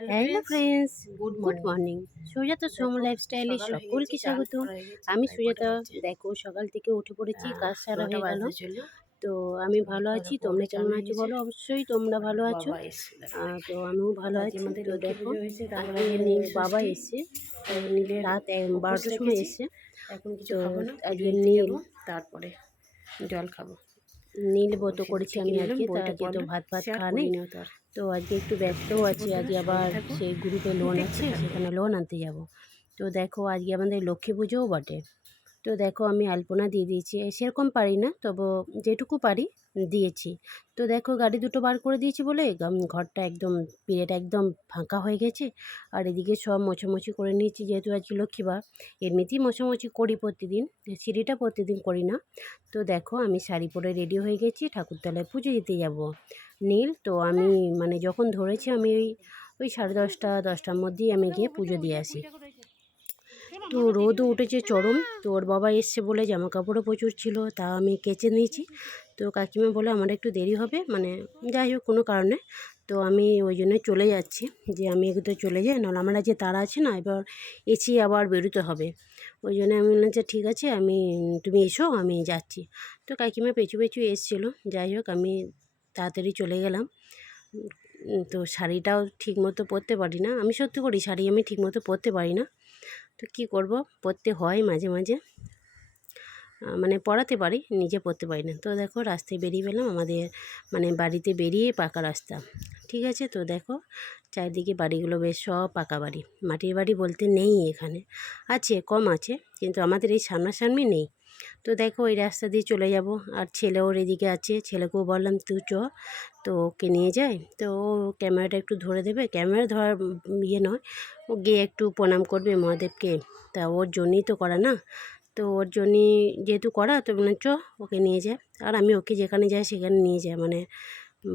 Hello friends good good morning Sujata Som লাইফস্টাইলে সকলকে স্বাগত। আমি সুজাতা। দেখো সকাল থেকে উঠে পড়েছি কাজ সারা হয়ে গেল। তো আমি ভালো আছি। তোমরা কেমন আছো? বলো অবশ্যই তোমরা ভালো আছো। তো আমিও ভালো আছি। তো দেখো নীল বাবা এসে নীলের রাত বারোটার সময় এসে এখন কিছু খাব না আজকে নীল তারপরে জল খাব। নীল ব্রত করেছি আমি আজকে তো ভাত ভাত খাওয়া নেই। তো আজকে একটু ব্যস্তও আছি, আজকে আবার সেই গ্রুপে লোন আছে, সেখানে লোন আনতে যাব। তো দেখো আজকে আমাদের লক্ষ্মী পুজোও বটে। তো দেখো আমি আলপনা দিয়ে দিয়েছি, সেরকম পারি না, তবু যেটুকু পারি দিয়েছি। তো দেখো গাড়ি দুটো বার করে দিয়েছি বলে ঘরটা একদম পিড়েটা একদম ফাঁকা হয়ে গেছে। আর এদিকে সব মোছামুছি করে নিয়েছি যেহেতু আজকে লক্ষ্মীবার এমনিতেই মোছামুছি করি প্রতিদিন, সিঁড়িটা প্রতিদিন করি না। তো দেখো আমি শাড়ি পরে রেডি হয়ে গেছি, ঠাকুরতলায় পুজো দিতে যাব। নীল, তো আমি মানে যখন ধরেছি আমি ওই ওই সাড়ে দশটা, দশটার মধ্যেই আমি গিয়ে পুজো দিয়ে আসি। তো রোদও উঠেছে চরম। তো ওর বাবা এসছে বলে জামা কাপড়ও প্রচুর ছিল, তা আমি কেচে নিয়েছি। তো কাকিমা বলে আমার একটু দেরি হবে। মানে যাই হোক, কোনো কারণে। তো আমি ওই জন্য চলে যাচ্ছি, যে আমি একটু চলে যাই, নাহলে আমার যে তারা আছে না, এবার এসি আবার বেরোতে হবে। ওই জন্য আমি বললাম যে ঠিক আছে, আমি, তুমি এসো, আমি যাচ্ছি। তো কাকিমা পেছু পেছু এসছিলো। যাই হোক, আমি তাড়াতাড়ি চলে গেলাম। তো শাড়িটাও ঠিক মতো পরতে পারি না। আমি সত্যি করি শাড়ি আমি ঠিক মতো পরতে পারি না। তো কি করব? পড়তে হয় মাঝে মাঝে। মানে পড়াতে পারি, নিজে পড়তে পারি না। তো দেখো রাস্তায় বেরিয়ে পেলাম, আমাদের মানে বাড়িতে বেরিয়ে পাকা রাস্তা। ঠিক আছে? তো দেখো চারিদিকে বাড়িগুলো বেশ সব পাকা বাড়ি। মাটির বাড়ি বলতে নেই এখানে। আছে, কম আছে, কিন্তু আমাদের এই সামনাসামনি নেই। তো দেখো ওই রাস্তা দিয়ে চলে যাব। আর ছেলে ওর এদিকে আছে। ছেলেকেও বললাম, তুই চ। তো ওকে নিয়ে যাই। তো ও ক্যামেরাটা একটু ধরে দেবে। ক্যামেরা ধরার ইয়ে নয়, ও গিয়ে একটু প্রণাম করবে মহাদেবকে। তা ওর জন্যই তো করা না। তো ওর জন্যই যেহেতু করা, তো বললাম, চ, ওকে নিয়ে যায় আর আমি ওকে যেখানে যাই, সেখানে নিয়ে যাই। মানে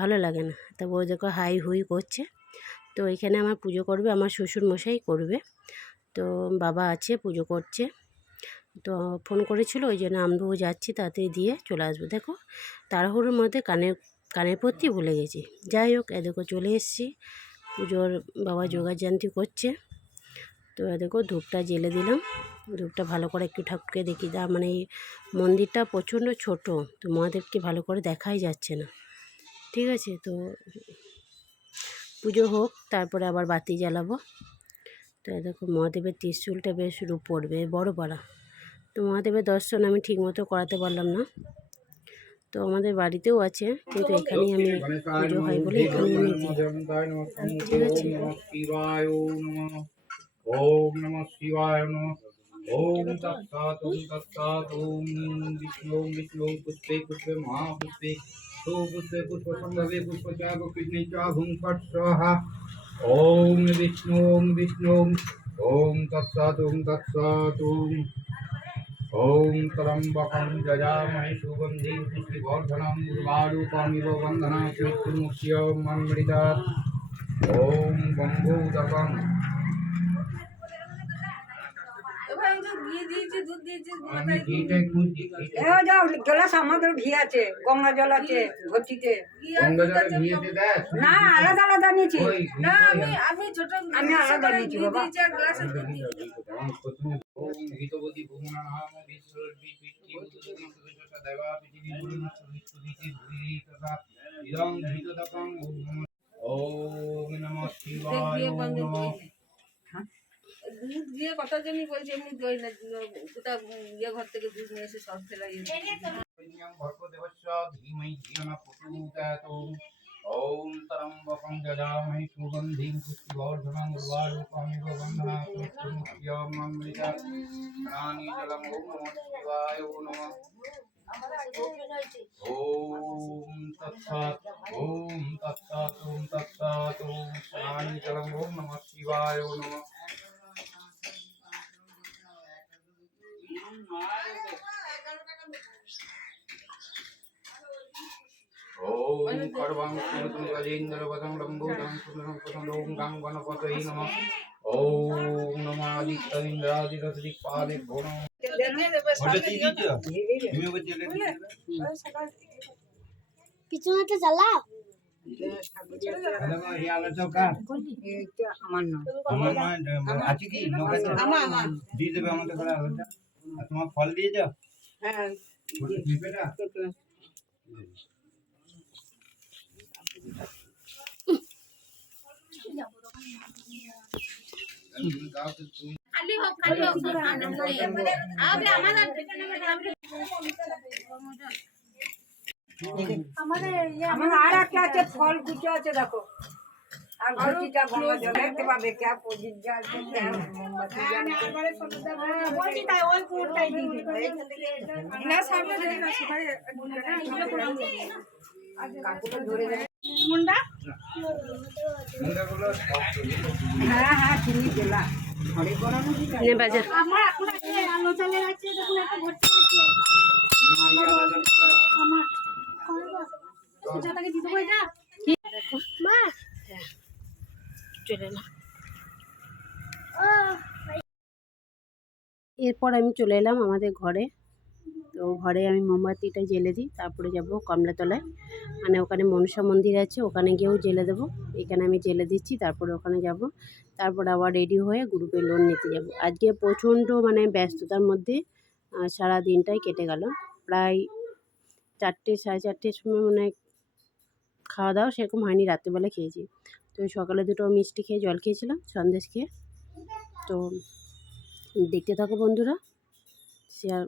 ভালো লাগে না। তা ও দেখো, হাই হুই করছে। তো এখানে আমার পুজো করবে, আমার শ্বশুর মশাই করবে। তো বাবা আছে, পুজো করছে। তো ফোন করেছিল ওই জন্য আমরাও যাচ্ছি তাড়াতাড়ি দিয়ে চলে আসব। দেখো, তাড়াহুড়োর মধ্যে কানের কানের পরতে ভুলে গেছি। যাই হোক এদিকে চলে এসেছি। পুজোর বাবা যোগাযান্তি করছে। তো দেখো ধূপটা জেলে দিলাম। ধূপটা ভালো করে একটু ঠাকুরকে দেখি যা মানে মন্দিরটা প্রচণ্ড ছোট, তো মহাদেবকে ভালো করে দেখাই যাচ্ছে না। ঠিক আছে, তো পুজো হোক, তারপরে আবার বাতি জ্বালাবো। তো দেখো মহাদেবের ত্রিশূলটা বেশ রূপ পড়বে, বড় পাড়া। তো মহাদেবের দর্শন আমি ঠিকমতো করাতে পারলাম না। তো আমাদের বাড়িতেও আছে কিন্তু এখানেই আমি পুজো হয় বলে আমি ঠিক আছে। ওম নমঃ ওম তৎসাৎ, ওম বিষ্ণু বিষ্ণু, পুষ্পে পুষ্পে, মহাপুষ্পে তো পুষ্পে পুষ্প সম্ভবে পুষ্প স্বাহা। ওম বিষ্ণু ওম বিষ্ণু, ওম তৎসাৎ, ওম ওম ॐ त्र्यम्बकं जजामहे सुगन्धिं पुष्टिवर्धनं उर्वारूपमिव वन्दना मृत्युमुख्य मन्मृतात् ॐ बम्बूदकं গ্লাস আমাদের ঘি আছে গঙ্গা জল আছে ভর্তিতে না আলাদা আলাদা নিয়েছি। না আমি আমি ছোট আমি আলাদা নিয়েছি বাবা। ওম নাম শিবায় দুধ দিয়ে কথা জন্যই বলছি, এমনি দই না, গোটা ইয়ে ঘর থেকে দুধ নিয়ে এসে সব ফেলাই কন্যাং ভর্গদেবস্য ধীমহি ধিয়ো ন প্রচোদয়াৎ ওম ত্রম্বকং যজামহে সুগন্ধিং পুষ্টিবর্ধনং উর্বারুকমিব বন্ধনাত্মস্তুমুখ্য মমৃতা প্রাণী জলং ওম নমঃ শিবায় ওম নমঃ। ওম তৎসৎ ওম তৎসৎ ওম তৎসৎ সুমতুং গজেন্দ্রপদং লম্বোদং সুন্দরং পদং ওম গাং গণপতয়ে নমঃ ওম নমঃ আদিত্য ইন্দ্রাদিরথিক পাদে ভোনং পিছনেতে চালা আমার নয় আছে কি দিয়ে দেবে আমাদের তোমার ফল দিয়েছ হ্যাঁ পেঁপেটা খালি হোক খালি হোক আবে আমাদের আমার আর একটা আছে ফল কুচো আছে দেখো জ্বালছে ক্যা মোমবাতি জ্বালছে। বলছি তাই ওই কোনটাই দিয়ে দিবে। না সামনে ধরে না সেখানে কাকুটা ধরে দেয় মুন্ডাগুলো সব চলে হ্যাঁ হ্যাঁ তুমি গেলা। ঘরে করানো কি? নে বাজা চলে এলাম। এরপর আমি চলে এলাম আমাদের ঘরে। তো ঘরে আমি মোমবাতিটা জ্বেলে দিই, তারপরে যাব কমলাতলায়। মানে ওখানে মনসা মন্দির আছে, ওখানে গিয়েও জ্বেলে দেবো। এখানে আমি জ্বেলে দিচ্ছি, তারপরে ওখানে যাব। তারপর আবার রেডি হয়ে গ্রুপে লোন নিতে যাব। আজকে প্রচণ্ড মানে ব্যস্ততার মধ্যে সারা দিনটাই কেটে গেল। প্রায় চারটে, সাড়ে চারটের সময় মানে খাওয়া দাওয়া সেরকম হয়নি, রাত্রেবেলা খেয়েছি। তো সকালে দুটো মিষ্টি খেয়ে জল খেয়েছিলাম সন্দেশ খেয়ে। তো দেখতে থাকো বন্ধুরা শেয়ার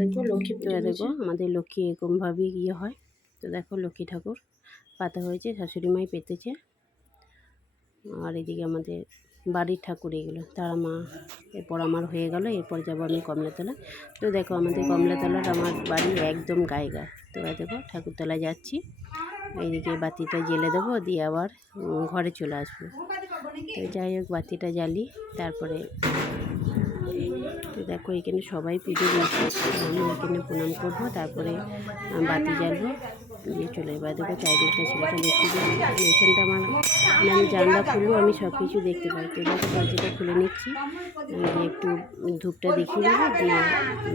দেখো লক্ষ্মী তো দেখো আমাদের লক্ষ্মী এরকমভাবেই ইয়ে হয়। তো দেখো লক্ষ্মী ঠাকুর পাতা হয়েছে শাশুড়ি মাই পেতেছে। আর এদিকে আমাদের বাড়ির ঠাকুর এগুলো তারা মা এরপর আমার হয়ে গেল এরপর যাব আমি কমলাতলা। তো দেখো আমাদের কমলাতলার আমার বাড়ি একদম গায়ে গায়ে। তো দেখো ঠাকুরতলায় যাচ্ছি। এইদিকে বাতিটা জ্বেলে দেবো, দিয়ে আবার ঘরে চলে আসব। তো যাই হোক, বাতিটা জ্বালি, তারপরে তো দেখো, এখানে সবাই পুজো দিয়েছে। আমি এখানে প্রণাম করব, তারপরে বাতি জ্বালবো। দিয়ে চলে এবার দেখো চারিদিকটা ছেলেটা দেখতে পাই এখানটা আমার মানে আমি জানলা খুললেও আমি সব কিছু দেখতে পাই। তো দরজাটা খুলে নিচ্ছি। দিয়ে একটু ধূপটা দেখিয়ে দেবো, দিয়ে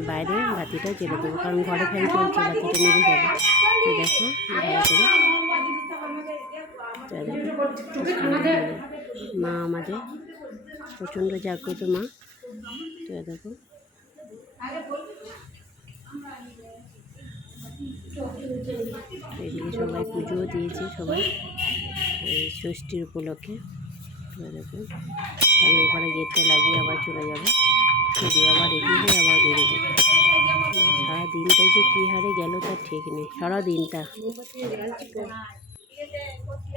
বাইরে বাতিটা জ্বেলে দেবো, কারণ ঘরে ফ্যান চলছে, বাতিটা নিভে যাবে তো দেখো, ভালো করে মা আমাদের, প্রচণ্ড জাগ্রত মা। তো দেখো। এদিকে সবাই পুজোও দিয়েছে সবাই ষষ্ঠীর উপলক্ষে। তো এ দেখো, আমি এবারে গেটটা লাগিয়ে আবার চলে যাব। দিয়ে আবার রেডি হয়ে আবার বেরোবো। সারা দিনটাই যে কী হারে গেল তার ঠিক নেই সারা দিনটা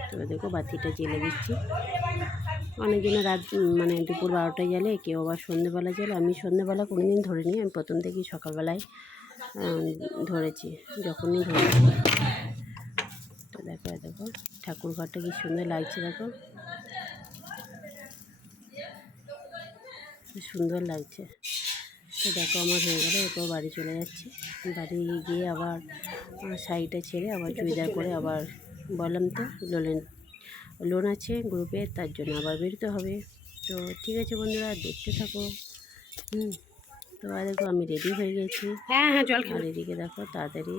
তো দেখো, বাতিটা জেলে দিচ্ছি। অনেকজনে রাত মানে দুপুর বারোটায় জ্বালে কেউ আবার সন্ধ্যেবেলা জ্বালে আমি সন্ধ্যেবেলা কোনো দিন ধরিনি, আমি প্রথম থেকেই সকালবেলায় ধরেছি, যখনই ধরেছি দেখো দেখো, ঠাকুর ঘরটা কি সুন্দর লাগছে, দেখো। সুন্দর লাগছে। তো দেখো, আমার হয়ে গেলো, এরপর বাড়ি চলে যাচ্ছি। বাড়ি গিয়ে আবার শাড়িটা ছেড়ে আবার চুড়িদার করে আবার বললাম তো লোনের লোন আছে গ্রুপে, তার জন্য আবার বেরোতে হবে। তো ঠিক আছে বন্ধুরা, দেখতে থাকো। হুম। তো আর দেখো আমি রেডি হয়ে গেছি হ্যাঁ হ্যাঁ জল আর এদিকে দেখো তাড়াতাড়ি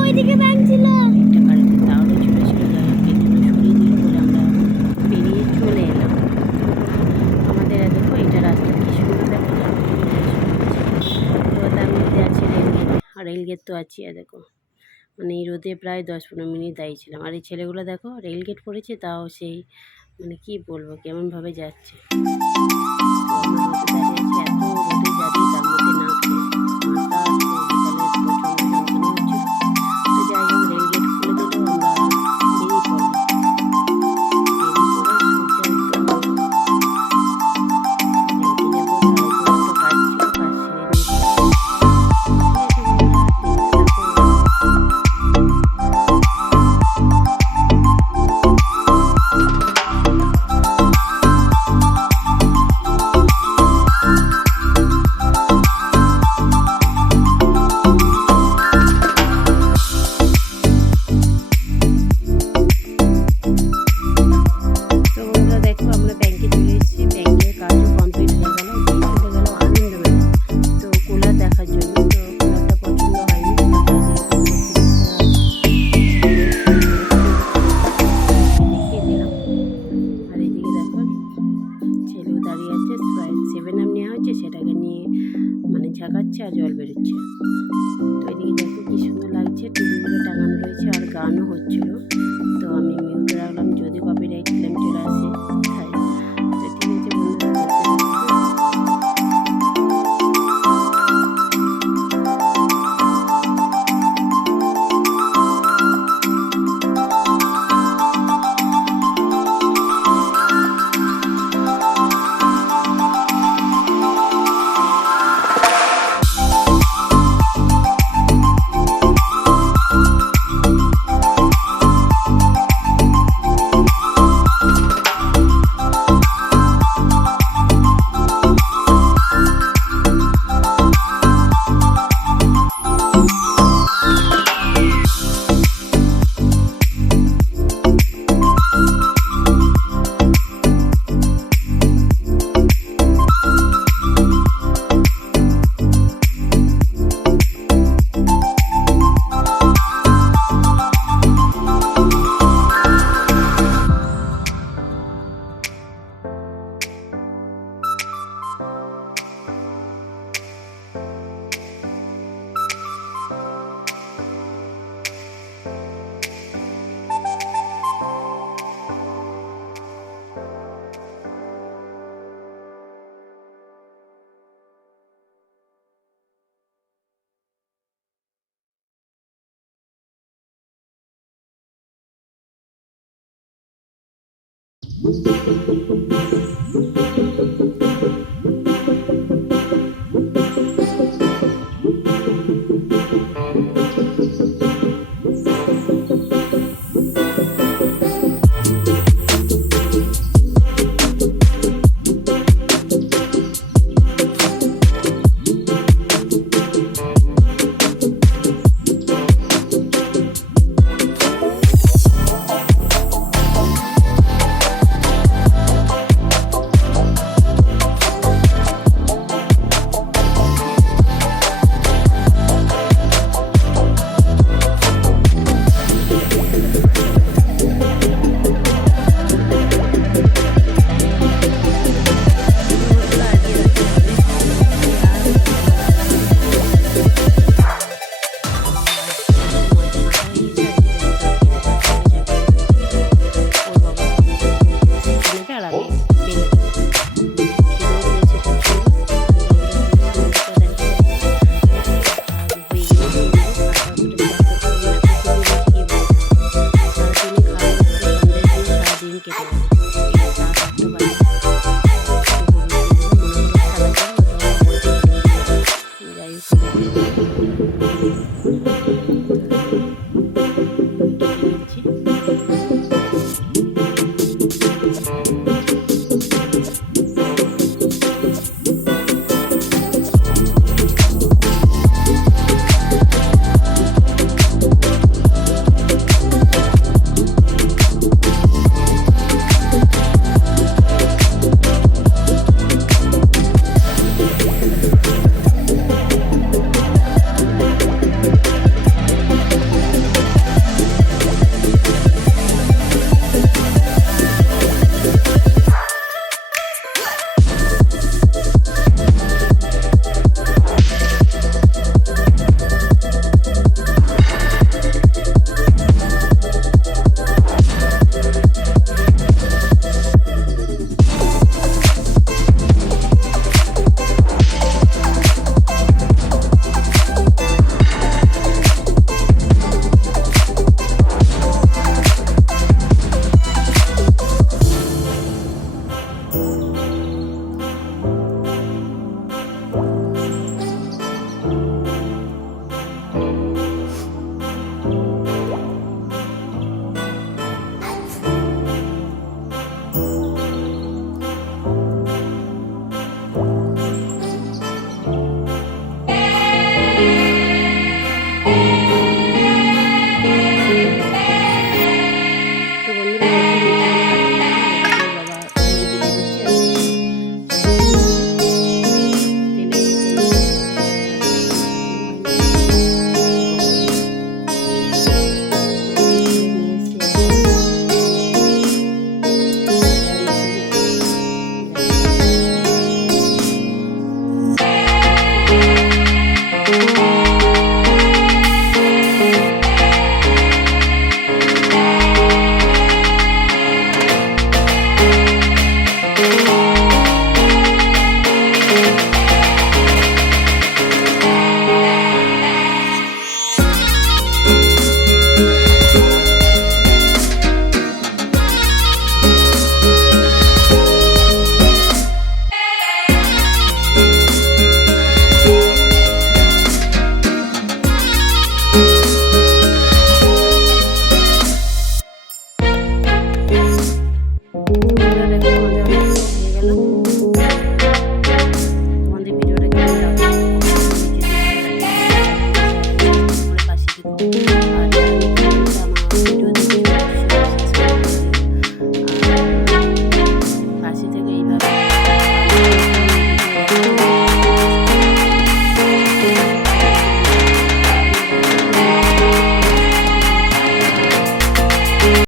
ওইদিকে ব্যাংক ছিল একটা গাড়িতে তাহলে ছোটো ছিল যাই হোক এর জন্য সরিয়ে দিল বলে আমরা বেরিয়ে চলে এলাম আমাদের এ দেখো এটা রাস্তা কি সুন্দর দেখো তো তার মধ্যে আছে রেলগেট আর রেলগেট তো আছে আর দেখো। মানে এই রোদে প্রায় দশ পনেরো মিনিট দাঁড়িয়ে ছিলাম। আর এই ছেলেগুলো দেখো রেলগেট পড়েছে, তাও সেই মানে কি বলব, কেমনভাবে যাচ্ছে। এত ঝাঁকাচ্ছে আর জল বেরোচ্ছে। Música